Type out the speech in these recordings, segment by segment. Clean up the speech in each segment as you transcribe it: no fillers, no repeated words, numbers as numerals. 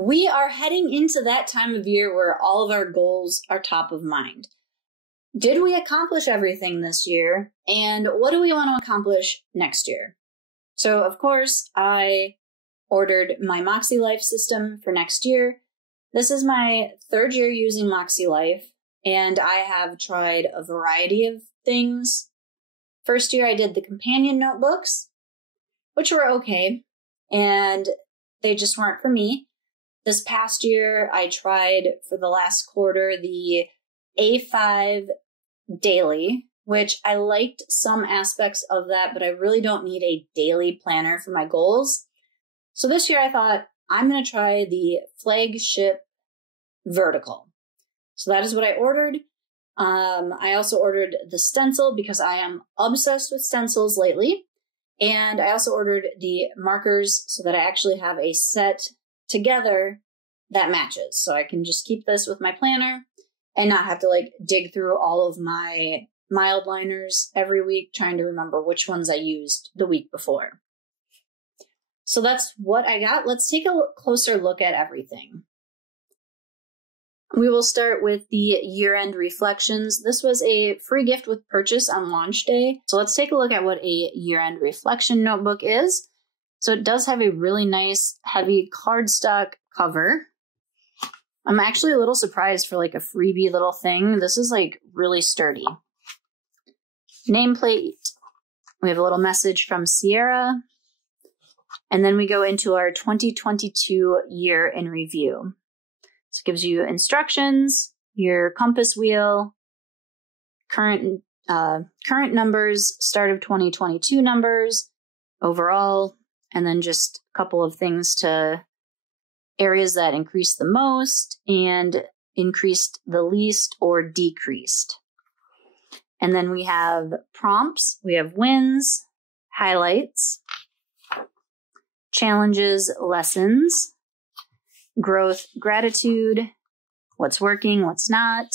We are heading into that time of year where all of our goals are top of mind. Did we accomplish everything this year? And what do we want to accomplish next year? So, of course, I ordered my MakseLife system for next year. This is my third year using MakseLife, and I have tried a variety of things. First year, I did the companion notebooks, which were okay, and they just weren't for me. This past year, I tried for the last quarter the A5 daily, which I liked some aspects of that, but I really don't need a daily planner for my goals. So this year I thought I'm going to try the Flagship vertical. So that is what I ordered. I also ordered the stencil because I am obsessed with stencils lately. And I also ordered the markers so that I actually have a set together that matches. So I can just keep this with my planner and not have to like dig through all of my mild liners every week trying to remember which ones I used the week before. So that's what I got. Let's take a closer look at everything. We will start with the year-end reflections. This was a free gift with purchase on launch day. So let's take a look at what a year-end reflection notebook is. So it does have a really nice heavy cardstock cover. I'm actually a little surprised for like a freebie little thing. This is like really sturdy. Nameplate. We have a little message from Sierra. And then we go into our 2022 year in review. So it gives you instructions, your compass wheel, current numbers, start of 2022 numbers, overall, and then just a couple of things to areas that increased the most and increased the least or decreased. And then we have prompts, we have wins, highlights, challenges, lessons, growth, gratitude, what's working, what's not,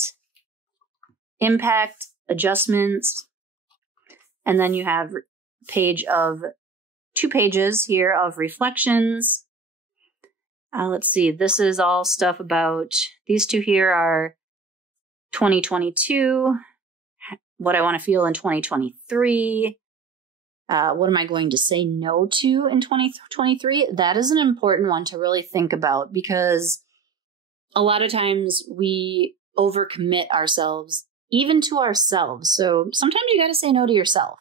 impact, adjustments, and then you have two pages here of reflections. Let's see, this is all stuff about, these two here are 2022, what I want to feel in 2023, what am I going to say no to in 2023? That is an important one to really think about because a lot of times we overcommit ourselves, even to ourselves. So sometimes you got to say no to yourself.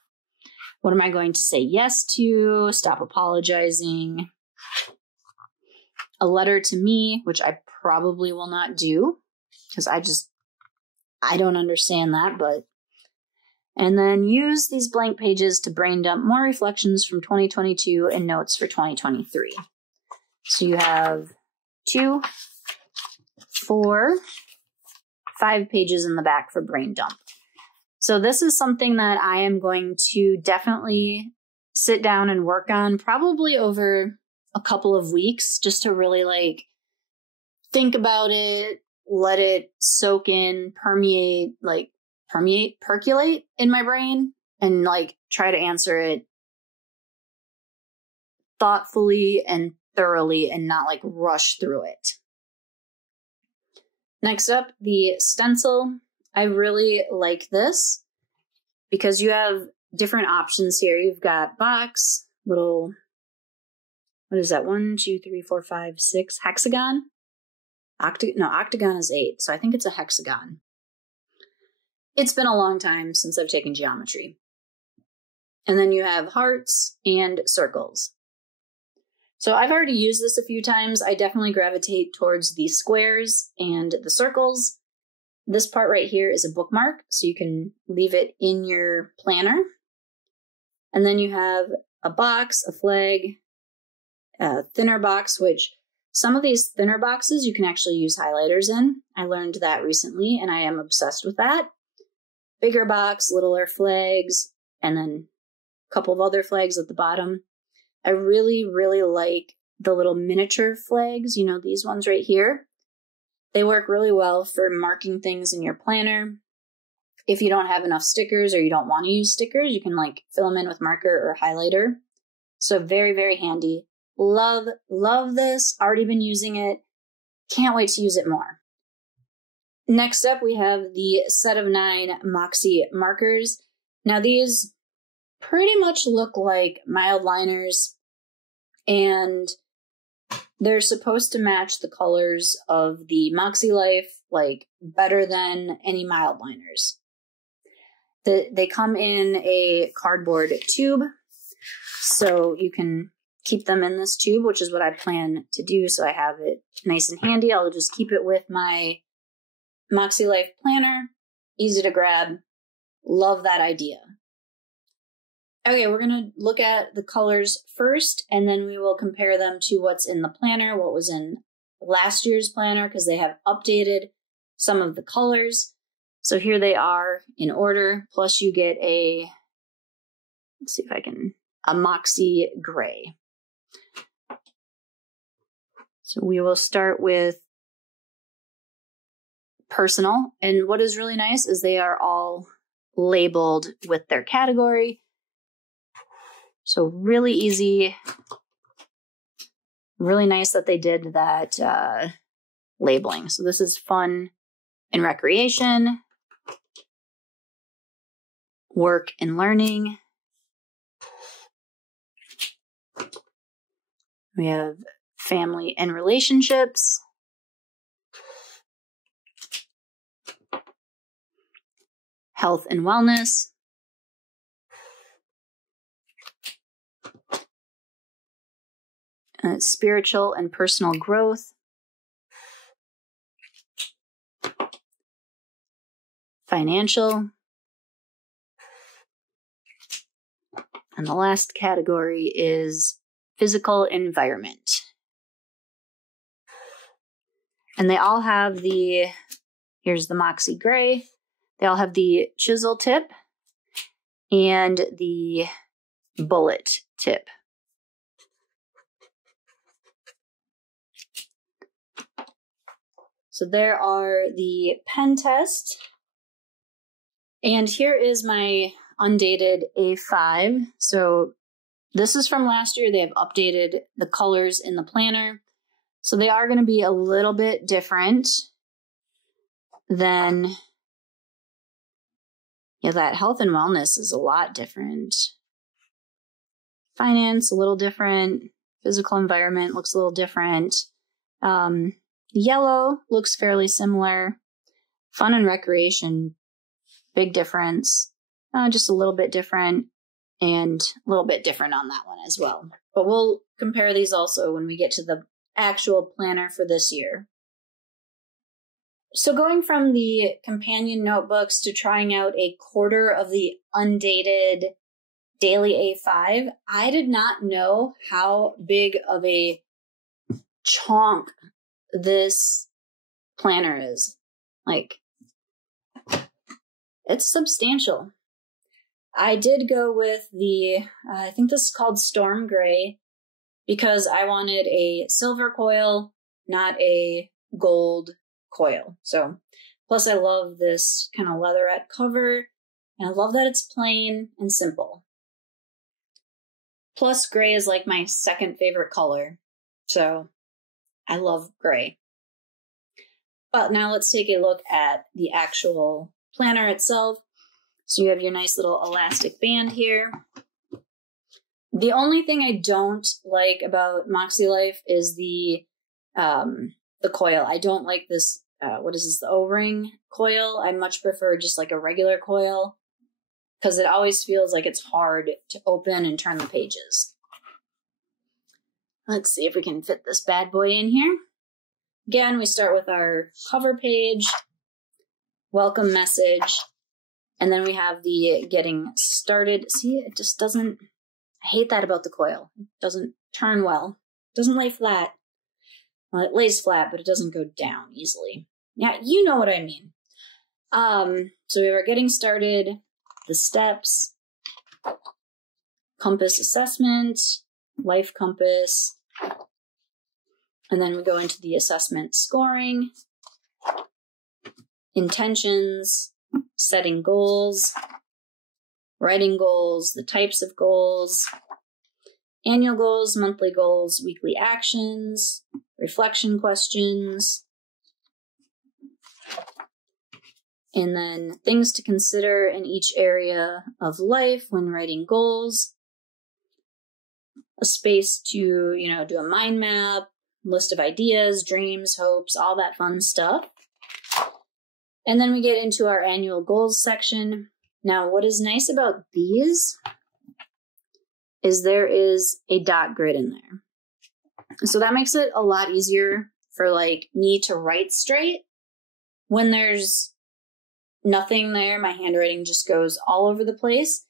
What am I going to say yes to? Stop apologizing. A letter to me, which I probably will not do because I don't understand that, but. And then use these blank pages to brain dump more reflections from 2022 and notes for 2023. So you have 2, 4, 5 pages in the back for brain dump. So this is something that I am going to definitely sit down and work on probably over a couple of weeks just to really like think about it, let it soak in, percolate in my brain and like try to answer it thoughtfully and thoroughly and not like rush through it. Next up, the stencil. I really like this because you have different options here. You've got box, little, what is that? 1, 2, 3, 4, 5, 6 hexagon. Octagon is 8. So I think it's a hexagon. It's been a long time since I've taken geometry. And then you have hearts and circles. So I've already used this a few times. I definitely gravitate towards the squares and the circles. This part right here is a bookmark, so you can leave it in your planner. And then you have a box, a flag, a thinner box, which some of these thinner boxes you can actually use highlighters in. I learned that recently and I am obsessed with that. Bigger box, littler flags, and then a couple of other flags at the bottom. I really, really like the little miniature flags, you know, these ones right here. They work really well for marking things in your planner. If you don't have enough stickers or you don't want to use stickers, you can like fill them in with marker or highlighter. So very, very handy. Love this. Already been using it. Can't wait to use it more. Next up, we have the set of 9 Makse markers. Now these pretty much look like mild liners, and they're supposed to match the colors of the MakseLife, like, better than any mild liners. They come in a cardboard tube, so you can keep them in this tube, which is what I plan to do, so I have it nice and handy. I'll just keep it with my MakseLife planner. Easy to grab. Love that idea. Okay, we're going to look at the colors first, and then we will compare them to what's in the planner, what was in last year's planner, because they have updated some of the colors. So here they are in order, plus you get a, let's see if I can, a Makse gray. So we will start with personal, and what is really nice is they are all labeled with their category. So really easy, really nice that they did that labeling. So this is fun and recreation, work and learning. We have family and relationships, health and wellness, spiritual and personal growth, financial, and the last category is physical environment. And they all have the, here's the Makse gray, they all have the chisel tip and the bullet tip. So there are the pen test. And here is my undated A5. So this is from last year. They have updated the colors in the planner. So they are going to be a little bit different than, yeah, that health and wellness is a lot different. Finance, a little different. Physical environment looks a little different. Yellow looks fairly similar. Fun and recreation, big difference. Just a little bit different, and a little bit different on that one as well. But we'll compare these also when we get to the actual planner for this year. So going from the companion notebooks to trying out a quarter of the undated daily A5, I did not know how big of a chunk this planner is. Like, it's substantial. I did go with the, I think this is called Storm Gray, because I wanted a silver coil, not a gold coil. So, plus I love this kind of leatherette cover, and I love that it's plain and simple. Plus gray is like my second favorite color, so I love gray. But now let's take a look at the actual planner itself. So you have your nice little elastic band here. The only thing I don't like about MakseLife is the coil. I don't like this, what is this, the O-ring coil. I much prefer just like a regular coil, because it always feels like it's hard to open and turn the pages. Let's see if we can fit this bad boy in here. Again, we start with our cover page, welcome message, and then we have the getting started. See, it just doesn't, I hate that about the coil. It doesn't turn well. It doesn't lay flat. Well, it lays flat, but it doesn't go down easily. Yeah, you know what I mean. So we were getting started, the steps, compass assessment, life compass, and then we go into the assessment scoring, intentions, setting goals, writing goals, the types of goals, annual goals, monthly goals, weekly actions, reflection questions, and then things to consider in each area of life when writing goals, a space to, do a mind map, list of ideas, dreams, hopes, all that fun stuff. And then we get into our annual goals section. Now, what is nice about these is there is a dot grid in there. So that makes it a lot easier for me to write straight. When there's nothing there, my handwriting just goes all over the place.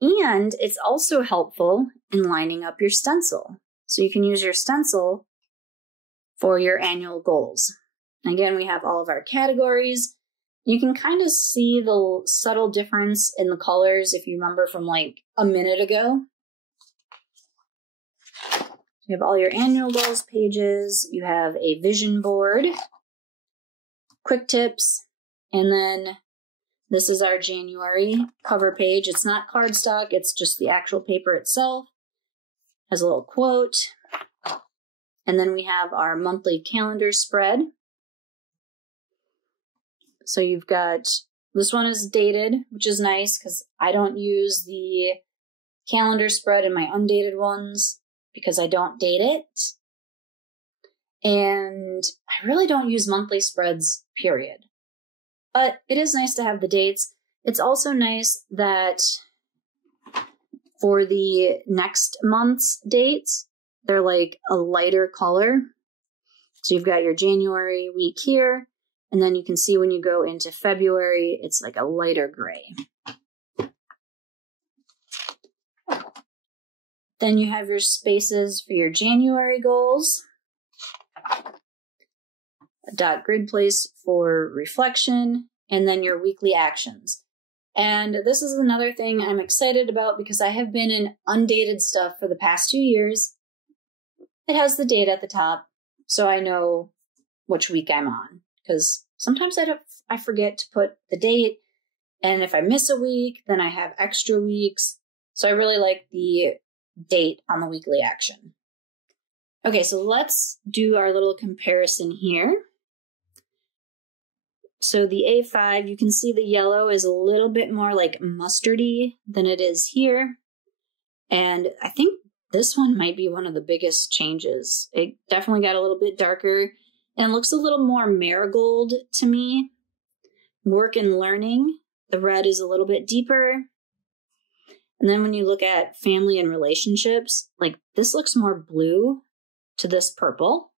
And it's also helpful in lining up your stencil. So you can use your stencil for your annual goals. Again, we have all of our categories. You can kind of see the subtle difference in the colors if you remember from a minute ago. You have all your annual goals pages. You have a vision board, quick tips, and then this is our January cover page. It's not cardstock, it's just the actual paper itself. Has a little quote. And then we have our monthly calendar spread. So you've got, this one is dated, which is nice because I don't use the calendar spread in my undated ones because I don't date it. And I really don't use monthly spreads, period. But it is nice to have the dates. It's also nice that for the next month's dates, they're a lighter color. So you've got your January week here, and then you can see when you go into February, it's a lighter gray. Then you have your spaces for your January goals. A dot grid place for reflection, and then your weekly actions. And this is another thing I'm excited about because I have been in undated stuff for the past 2 years. It has the date at the top, so I know which week I'm on. Because sometimes I forget to put the date, and if I miss a week, then I have extra weeks. So I really like the date on the weekly action. Okay, so let's do our little comparison here. So the A5, you can see the yellow is a little bit more mustardy than it is here. And I think this one might be one of the biggest changes. It definitely got a little bit darker and looks a little more marigold to me. Work and learning, the red is a little bit deeper. And then when you look at family and relationships, this looks more blue to this purple.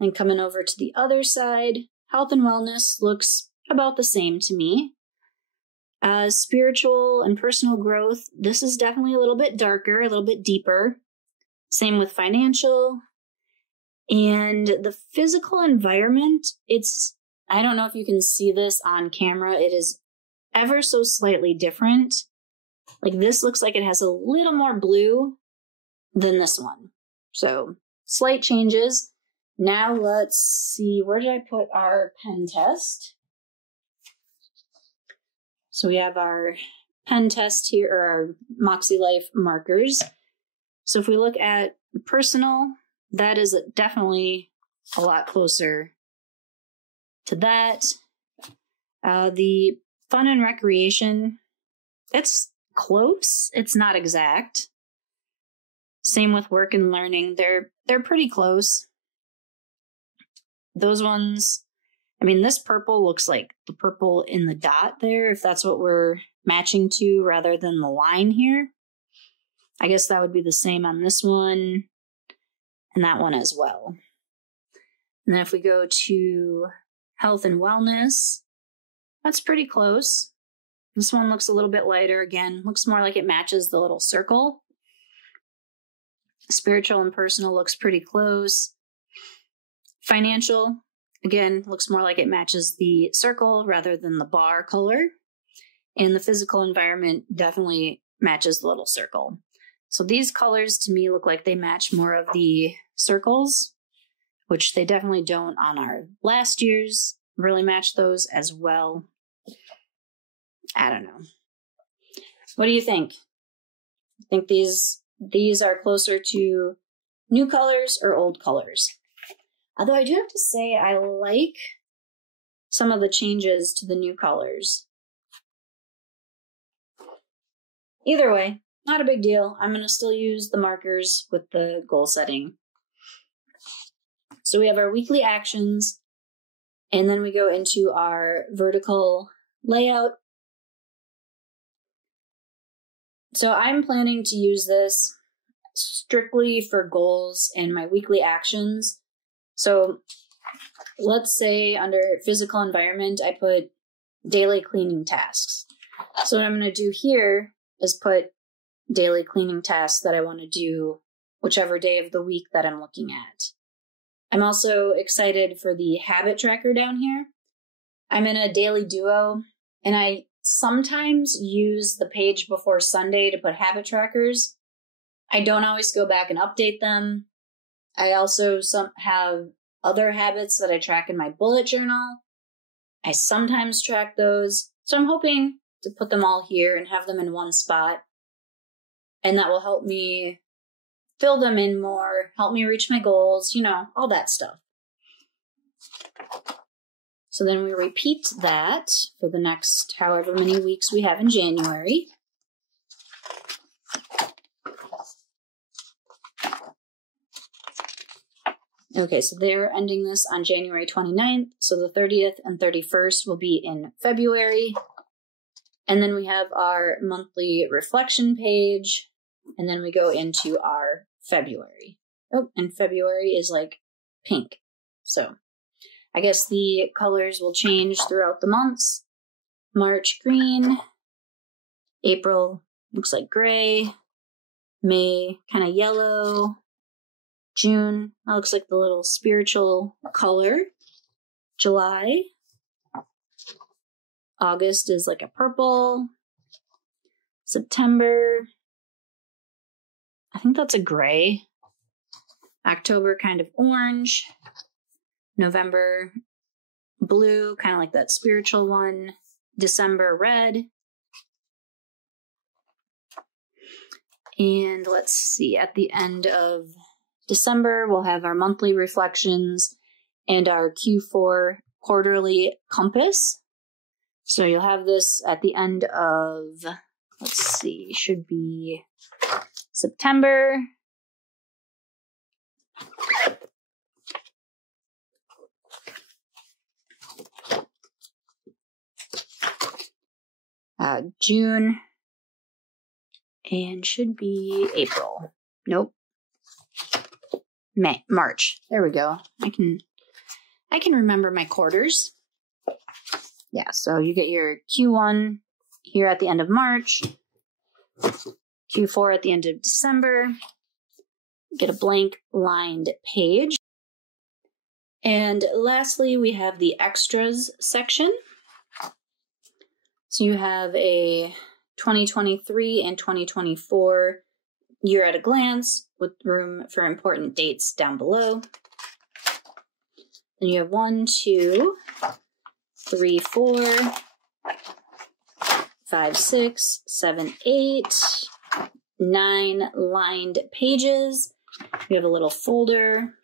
And coming over to the other side, health and wellness looks about the same to me. Spiritual and personal growth, this is definitely a little bit darker, a little bit deeper. Same with financial. And the physical environment, I don't know if you can see this on camera, it is ever so slightly different. This looks like it has a little more blue than this one. So slight changes. Now let's see, where did I put our pen test? So we have our pen test here, or our MakseLife markers. So if we look at personal, that is definitely a lot closer to that. The fun and recreation, it's close. It's not exact. Same with work and learning. They're pretty close. Those ones, this purple looks like the purple in the dot there, if that's what we're matching to rather than the line here. I guess that would be the same on this one and that one as well. And then if we go to health and wellness, that's pretty close. This one looks a little bit lighter. Again, looks more like it matches the little circle. Spiritual and personal looks pretty close. Financial, again, looks more like it matches the circle rather than the bar color. And the physical environment definitely matches the little circle. So these colors to me look like they match more of the circles, which they definitely don't on our last year's. Really match those as well. I don't know. What do you think? I think these are closer to new colors or old colors? Although I do have to say I like some of the changes to the new colors. Either way, not a big deal. I'm going to still use the markers with the goal setting. So we have our weekly actions, and then we go into our vertical layout. So I'm planning to use this strictly for goals and my weekly actions. So let's say under physical environment, I put daily cleaning tasks. So what I'm going to do here is put daily cleaning tasks that I want to do whichever day of the week that I'm looking at. I'm also excited for the habit tracker down here. I'm in a daily duo, and I sometimes use the page before Sunday to put habit trackers. I don't always go back and update them. I also have other habits that I track in my bullet journal. I sometimes track those. So I'm hoping to put them all here and have them in one spot. And that will help me fill them in more, help me reach my goals, you know, all that stuff. So then we repeat that for the next however many weeks we have in January. Okay, so they're ending this on January 29th, so the 30th and 31st will be in February. And then we have our monthly reflection page, and then we go into our February. Oh, and February is like pink. So I guess the colors will change throughout the months. March, green. April looks like gray. May, kind of yellow. June, that looks like the little spiritual color. July. August is like a purple. September, I think that's a gray. October, kind of orange. November, blue, kind of like that spiritual one. December, red. And let's see, at the end of December, we'll have our monthly reflections and our Q4 quarterly compass. So you'll have this at the end of, let's see, should be September. June, and should be April. Nope. March. There we go. I can remember my quarters. Yeah, so you get your Q1 here at the end of March, Q4 at the end of December, get a blank lined page. And lastly, we have the extras section. So you have a 2023 and 2024 year at a glance with room for important dates down below. Then you have 1, 2, 3, 4, 5, 6, 7, 8, 9 lined pages. You have a little folder,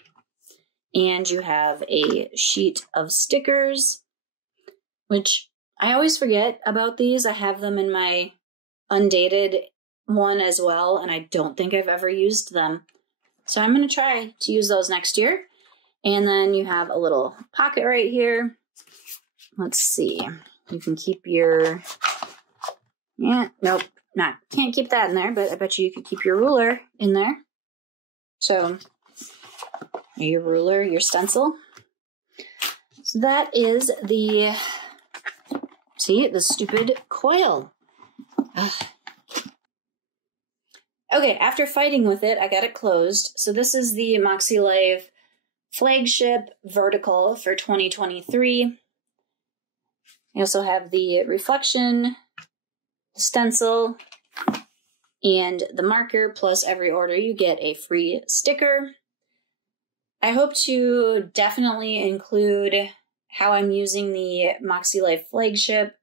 and you have a sheet of stickers, which I always forget about these. I have them in my undated one as well, and I don't think I've ever used them. So I'm going to try to use those next year. And then you have a little pocket right here. Let's see. You can keep your, can't keep that in there, but I bet you could keep your ruler in there. So your ruler, your stencil. So that is the, see, the stupid coil. Ugh. Okay, after fighting with it, I got it closed. So this is the MakseLife Flagship Vertical for 2023. I also have the reflection, the stencil, and the marker, plus every order you get a free sticker. I hope to definitely include how I'm using the MakseLife Flagship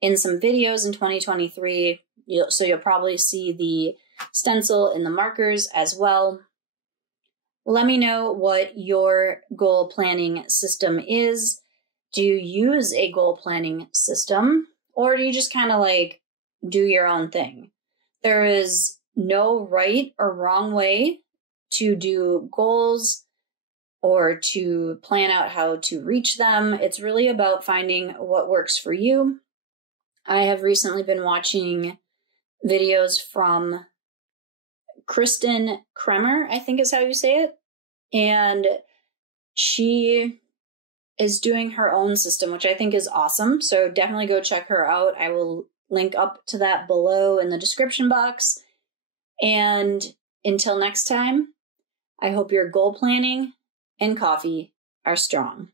in some videos in 2023. So you'll probably see the stencil and the markers as well. Let me know what your goal planning system is. Do you use a goal planning system, or do you just kind of like do your own thing? There is no right or wrong way to do goals or to plan out how to reach them. It's really about finding what works for you. I have recently been watching videos from Kristen Kremer, I think is how you say it. And she is doing her own system, which I think is awesome. So definitely go check her out. I will link up to that below in the description box. And until next time, I hope your goal planning and coffee are strong.